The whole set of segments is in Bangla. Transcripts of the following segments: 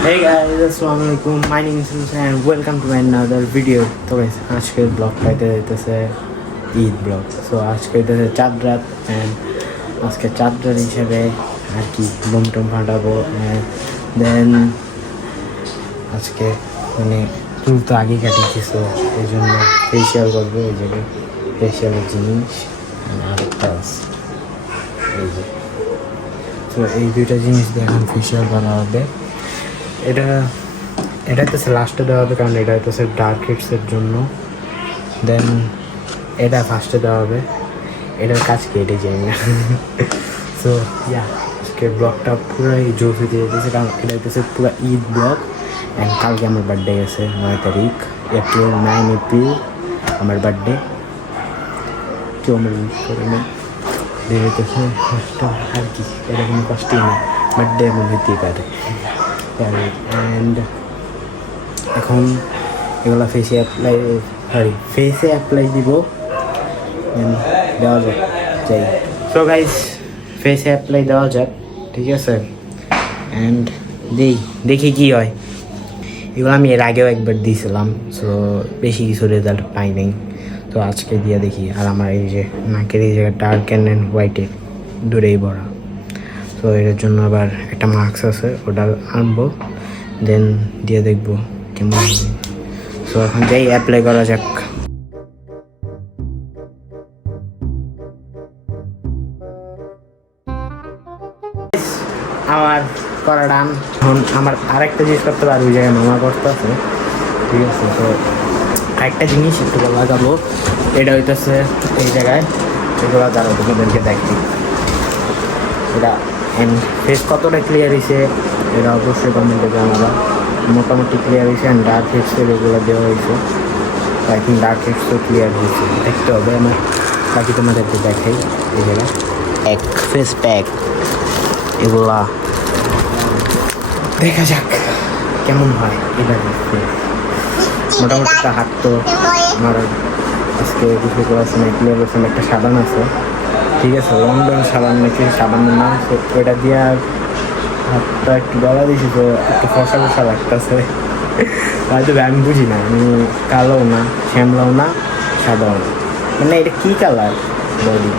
Hey guys, Assalamualaikum. My name is Hussein and welcome to another video. তো guys, আজকের ব্লগটাতে হইতেছে ঈদ ব্লগ। সো আজকে হইতেছে চাঁদ রাত অ্যান্ড আজকে চাঁদ রাত হিসেবে আর কি বোম টোম ফাটাবো। দেন আজকে মানে চুল তো আগে কাটিয়েছি, সো এই জন্য ফেসিয়াল করবো। এই জায়গায় ফেসিয়ালের জিনিস আরেকটা আছে এই যে। তো এই দুইটা জিনিস দিয়ে এখন ফেসিয়াল করা হবে। এটা হচ্ছে লাস্টে দেওয়া হবে, কারণ এটা হচ্ছে ডার্ক হেডসের জন্য। দেন এটা ফার্স্টে দেওয়া হবে, এটার কাজ কেটে যাই না। সো ইয়া, আজকে ব্লগটা পুরোই জোশে দিয়ে দিয়েছে, কারণ এটা হচ্ছে পুরো ঈদ ব্লগ। অ্যান্ড কালকে আমার বার্থডে গেছে 9 তারিখ এপ্রিল আমার বার্থডে। কেউ আমার উইশ করে না, বেরোতেছে কষ্ট আর কি, এটা কোনো কষ্টই নেই, বার্থডে এমন হইতেই পারে। অ্যান্ড এখন এগুলো ফেসে অ্যাপ্লাই দিব, দেওয়া যাক যাই। সো গাইস, ফেসে অ্যাপ্লাই দেওয়া যাক, ঠিক আছে। অ্যান্ড দেখি কি হয়। এগুলো আমি এর আগেও একবার দিয়েছিলাম, সো বেশি কিছু রেজাল্ট পাই নাই। তো আজকে দিয়ে দেখি। আর আমার এই যে নাকের এই জায়গায় ডার্ক অ্যান্ড হোয়াইটের দূরেই ভরা, তো এটার জন্য আবার একটা মাস্ক আছে, ওটা আনবো, দেন দিয়ে দেখবো কেমন হবে। সো এখন যাই, অ্যাপ্লাই করা যাক। আমার করা ডান। এখন আমার আরেকটা জিনিস করতে হবে, আর ওই জায়গায় মামা করতে আছে, ঠিক আছে। তো আরেকটা জিনিস একটু লাগাবো, এটা হইতেছে এই জায়গায়, এগুলো দাঁড়াবো তোমাদেরকে দেখি এটা। অ্যান্ড ফেস কতটা ক্লিয়ার হয়েছে এটা অবশ্যই কমেন্টে জানাবো। মোটামুটি ক্লিয়ার হয়েছে। অ্যান্ড ডার্ক হেডসের এগুলো দেওয়া হয়েছে, আই থিঙ্ক ডার্ক হেডসও ক্লিয়ার হয়েছে, দেখতে হবে আমার। বাকি তোমাদেরকে দেখাই এই জায়গায় ফেস প্যাক, এগুলা দেখা যাক কেমন হয়। এবার মোটামুটি একটা হাত তো আমার আজকে কিছু করেছে না, ক্লিয়ার করছে। একটা সাবান আছে, ঠিক আছে, লন্ডন সাবান নাকি সাবানের নাম, ওইটা দিয়ে আর হাতটা একটু গলা দিয়েছি, তো একটু ফসা ফসা লাগতেছে। হয়তো আমি বুঝি না, আমি কালোও না, শ্যামলাও না, সাদাও না, মানে এটা কী কালার বডি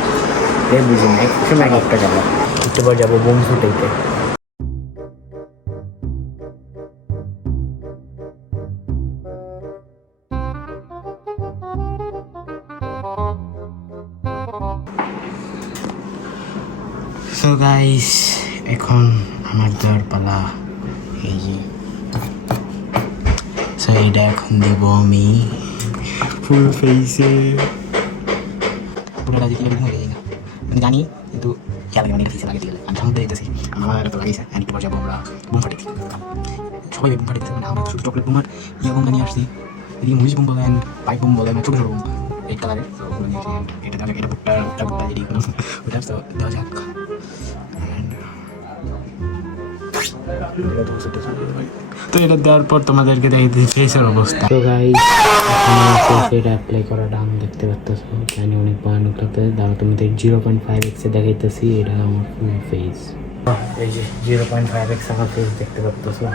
এ বুঝি না, এক সময় এক একটা কালার। একটু পর যাবো বোম ফুটাইতে। সো গাইস, এখন আমার দেওয়ার পালা। এই যে সো এইটা এখন দেবো আমি ফুল ফেসে। পুরোটা যে কীভাবে হয়ে যায় না আমি জানি, কিন্তু খেয়াল লাগে, অনেক ফেসে লাগে গেলে আমি সামনে দিতেছি। আমার এত লাগিয়েছে। অ্যান্ড একটু পর যাবো আমরা বোম ফাটাইতে। সবাই বোম ফাটাইতেছে, মানে আমরা শুধু চকলেট বোম আর ইয়ে বোমটা নিয়ে আসছি। এদিকে মরিচ বোম বলে, অ্যান্ড পাইপ বোম বলে, ছোটো ছোটো বোম রেড কালারের। তো ওগুলো নিয়ে আসি। এটা দেওয়া যাক, এটা ভুট্টা এদিকে ওটা তো দেওয়া যাক। তো এটা দেওয়ার পর তোমাদেরকে দেখে ফেসের অবস্থা। তো গাইস, এটা অ্যাপ্লাই করা ডান দেখতে পাচ্তেছো, জানি অনেক ভয়ানক লাগতেছে। দাঁড়া তোমাদের 0.5x দেখাইতেছি, এটা আমার ফুল ফেস। এই যে 0.5x আমার ফেস দেখতে পাচ্তেছো।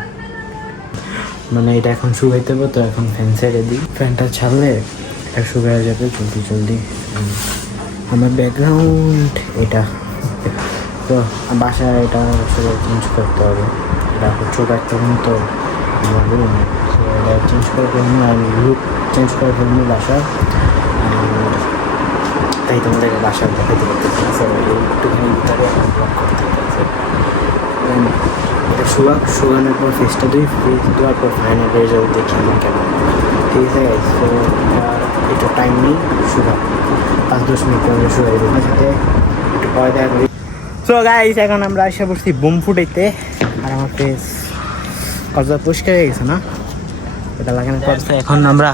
মানে এটা এখন শুকাইতে হবে, তো এখন ফ্যান ছেড়ে দিই। ফ্যানটা ছাড়লে এটা শুকায় যাবে জলদি জলদি। আমার ব্যাকগ্রাউন্ড এটা, তো বাসায় এটা আসলে চেঞ্জ করতে হবে। এটা ছোটো একটা রুম, তো রুম, তো এটা চেঞ্জ করে ফেলবো, আর লুক চেঞ্জ করে ফেলবো বাসার। তাই তোমাদেরকে বাসার দেখাতে পারতেছি না, স্যার একটুখানি ভিতরে এখন ব্লক করতে পারছে। এটা শুকানোর পর ফেসটা ফেস দেওয়ার পর ফাইনাল রেজাল্ট দেখি আমার কেমন, ঠিক আছে। তো একটু টাইম নেই, 5-10 মিনিট পরে শুকাই দেবো, সাথে একটু পরে দেখা করি। সো গাইস, এখন আমরা এসে বসছি বোম ফুটাইতে। আর আমার ফেস কতটা পরিষ্কার হয়ে গেছে না, এটা লাগানোর পর এখন আমরা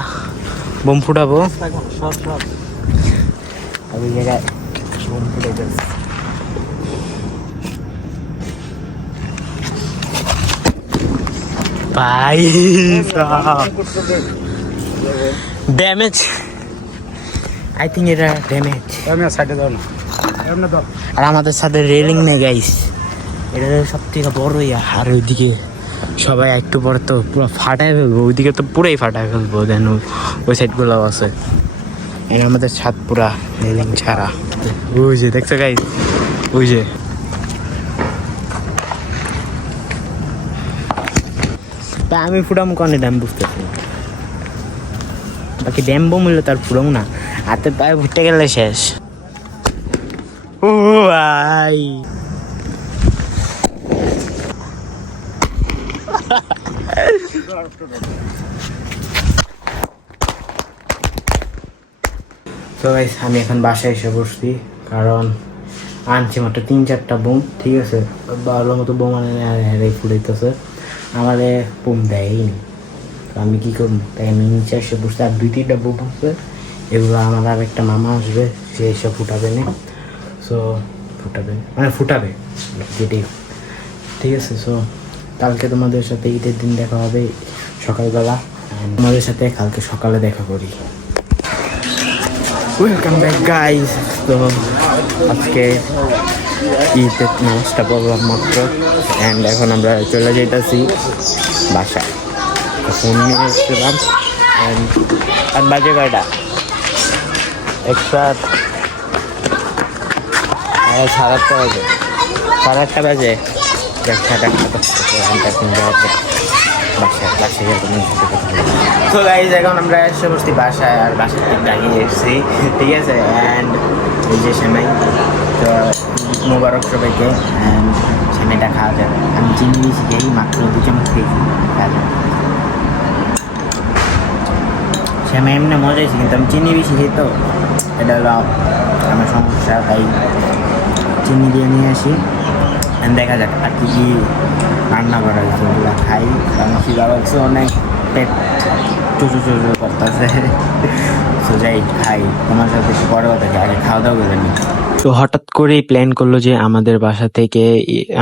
বোম ফুটাবো। ওই জায়গায় বোম ফুটাইতে ভাই ড্যামেজ, আই থিঙ্ক এটা ড্যামেজ। সাইডে দাও না, আর আমাদের সাথে রেলিং নেই গাইস, এটা সব থেকে বড় ইয়া। আর ওইদিকে সবাই একটু পরে তো পুরো ফাটায় ফেলবো, ওইদিকে তো পুরাই ফাটায় ফেলবো, দেন ওই সাইডগুলো আছে। এখানে আমাদের ছাদ পুরা রেলিং ছাড়া। ওই যে দেখছো গাইস, ওই যে তা আমি ফুটাম কনে ড্যাম বুঝতেছি না। বাকি ড্যাম বোম হইলে তার ফুটাম না, হাতে পায়ে ভুট্টে গেলে শেষ। ও ভাই তো গাইস আমি এখন বাসায় এসে বসছি, কারণ আনছি মাত্র 3-4টা বোম, ঠিক আছে। ভালো মতো বোম আনে হেরাই ফুটাইতেছে, আমারে বোম দেয়ই নি। তো আমি কী করবো, তাই আমি নিচে এসে বসছি। আর 2-3টা বোম আছে, এগুলো আমার আর একটা মামা আসবে, সে এসে ফুটাবে না। সো ফুটাবে মানে ফুটাবে যেটাই, ঠিক আছে। সো কালকে তোমাদের সাথে ঈদের দিন দেখা হবে সকালবেলা, তোমাদের সাথে কালকে সকালে দেখা করি। Welcome back guys. তো আজকে ঈদের নামাজটা পড়লাম মাত্র, অ্যান্ড এখন আমরা চলে যাইতেছি বাসায়। ফোন নিয়ে এসেছিলাম, আর বাজে কয়টা এক্সট্রা 8:30 বাজে, 8:30 বাজে। তো গাইজ এখন আমরা এসে বসছি বাসায়, আর বাসার থেকে দাঁড়িয়ে এসেছি, ঠিক আছে। অ্যান্ড এই যে সেমাই, তো মোবারক সবাইকে। অ্যান্ড সেমাইটা খাওয়া যাবে, আমি চিনি দিয়েছি খেয়েই মাত্র 2 চামচ খেয়েছি, খাওয়া যাবে। সেমাই এমনি মজা হয়েছে, কিন্তু আমি চিনি বেশি খাই, তো এটা হলো আমার সমস্যা, তাই চিনি দিয়ে নিয়ে আসি। দেখা যাক আর কি কি রান্না করা হয়েছে, ওগুলো খাই, কারণ খিদা লাগছে অনেক, পেট চুচু চুচু করতেছে। তো যাই খাই, তোমার সাথে একটু পরে কথা, আগে খাওয়া দাওয়া করে নি। তো হঠাৎ করেই প্ল্যান করলো যে আমাদের বাসা থেকে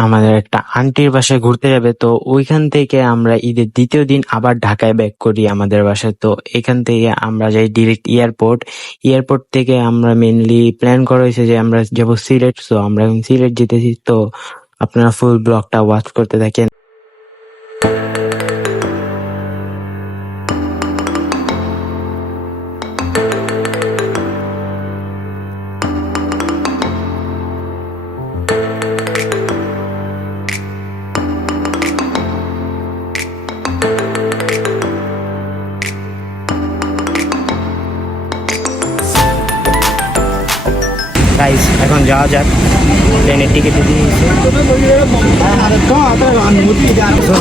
আমাদের একটা আন্টির বাসায় ঘুরতে যাবে। তো ওইখান থেকে আমরা ঈদের দ্বিতীয় দিন আবার ঢাকায় ব্যাক করি আমাদের বাসায়। তো এখান থেকে আমরা যাই ডিরেক্ট এয়ারপোর্ট থেকে আমরা মেনলি প্ল্যান করা হয়েছে যে আমরা যাবো সিলেট। তো আমরা এখন সিলেট যেতেছি, তো আপনারা ফুল ব্লগটা ওয়াচ করতে থাকেন। গাইস এখন যাওয়া যাক, ট্রেনের টিকিট দিয়ে দিয়েছে,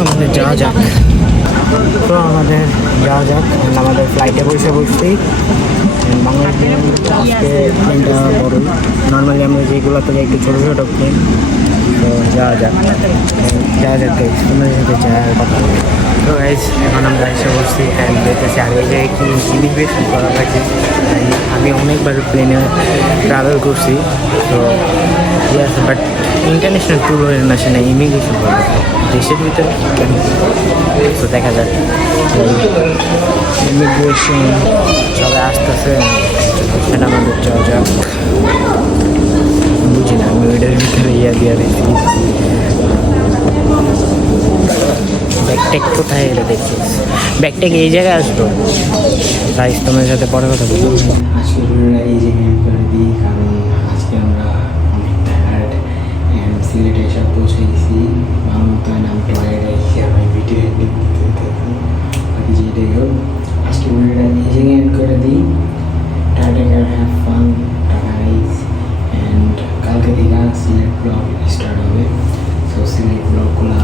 আমাদের যাওয়া যাক। তো আমাদের যাওয়া যাক, আমাদের ফ্লাইটে বসছি। বাংলাদেশ আজকে প্লেনটা বড়, নর্মালি আমরা যেগুলোতে যাই একটু ছোটো ছোটো প্লেন। তো যাওয়া যাক তোমাদের সাথে যাওয়ার কথা। তো গাইস এখন আমরা এসে বসছি, অ্যান্ড দেখতেছি আগে যে কি ইমিগ্রেশন করা লাগে। আমি অনেকবার প্লেনে ট্রাভেল করছি, তো ইয়ে আছে, বাট ইন্টারন্যাশনাল ট্যুর হয়ে না, সেটা ইমিগ্রেশন করা দেশের ভিতরে। তো দেখা যাক, ইমিগ্রেশন সবাই আসতেছে, সেটা আমাদের যাওয়া যাক। বুঝি না, আমি ওইটার ভিতরে দিয়ে রেখেছি। ব্যাগট্যাগ কোথায় এলে দেখছিস? ব্যাগট্যাগ এই জায়গায় আসতো। তাই তোমার সাথে পরে কথা বলবো। আজকে এই যে করে দিই, কারণ আজকে আমরা অনেক টায়ার্ড, অ্যান্ড সিলেটে এসে পৌঁছে গেছি। আমার মতো হয় না, আমাকে বাইরে রেখে আমি ভিডিও এডিট দিতে থাকি, বাকি যেটাই হোক আজকে ভিডিওটা এই জায়গায় এন্ড করে দিই। Tata, have fun, tata guys. And কালকে থেকে সিলেট ব্লগ স্টার্ট হবে। তো সিলেট ব্লগগুলো